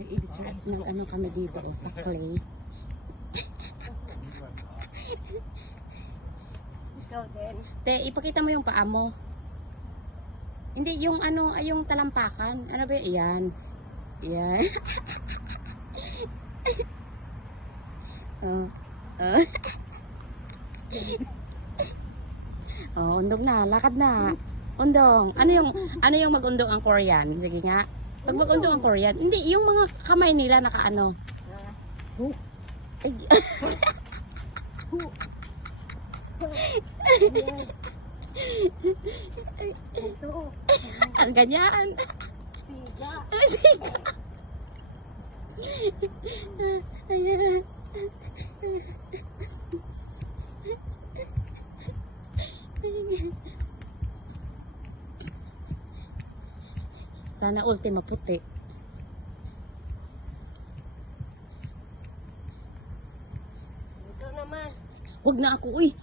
Nag-extract ng ano kami dito sa clay. Ikaw din. Te, ipakita mo yung paa mo. Hindi, yung ano, ay yung talampakan. Ano ba yun? Yan. Yan. Oh. Oh. Oh, undog na. Lakad na. Undong. Ano yung mag-undong ang Korean? Sige nga. Pag mag-undong ang Korean. Hindi, yung mga kamay nila nakaano. Ay. Ito. Ang ganyan. Siga. Siga. Ayan. Sana ultima puti. Ito naman. Huwag na ako, uy.